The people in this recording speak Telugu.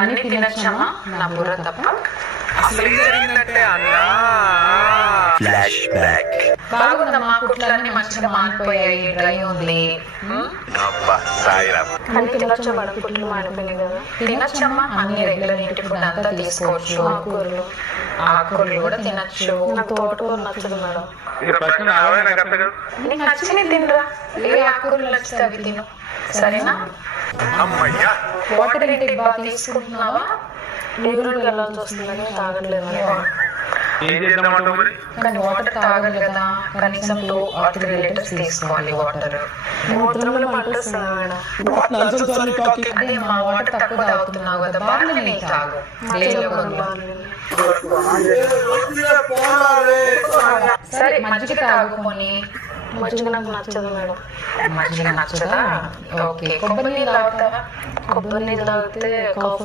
అన్ని తినచ్చమ్మా, నా బుర్ర తప్ప. అసలు జరిగిందంటే అన్నా ఫ్లాష్ బ్యాక్. బాగుందమ్మా, కుట్లన్నీ మంచిగా మానిపోయాయి, డ్రై ఉంది. అబ్బా సాయిరామ్. అన్ని తినొచ్చా మేడం? కుట్లు మాడిపోయినాయి కదా. తినచ్చమ్మా, అన్ని రెగ్యులర్ ఇంటి ఫుడ్ అంతా తీసుకోవచ్చు. ఆకుకూరలు కూడా తినచ్చు. నాకు తోటకూర నచ్చదు మేడం. నీకు నచ్చిన తినరా, ఏ ఆకుకూరలు నచ్చితే అవి తిను, సరేనా? అమ్మయ్యా. వాటర్ ఇంటికి బాగా తీసుకుంటున్నావా? యూరిన్కి వెళ్ళాల్సి వస్తుందని తాగట్లేదు మేడం. ఏం చేద్దామంటావు మరి? కానీ వాటర్ తాగాలి కదా, కనీసం 2 or 3 లీటర్స్ తీసుకోవాలి వాటర్. మూత్రంలో మంట వస్తుంది మేడం. అదే మా వాటర్ తక్కువ తాగుతున్నావు కదా, బాగా నీళ్ళు తాగు. సరే మజ్జిగ తాగుకొని. మజ్జిగ నాకు నచ్చదు మేడం. మజ్జిగ నచ్చదా? ఓకే. కొబ్బరి నీళ్ళు తాగుతావా? కొబ్బరి నీళ్ళు తాగితే కాఫ్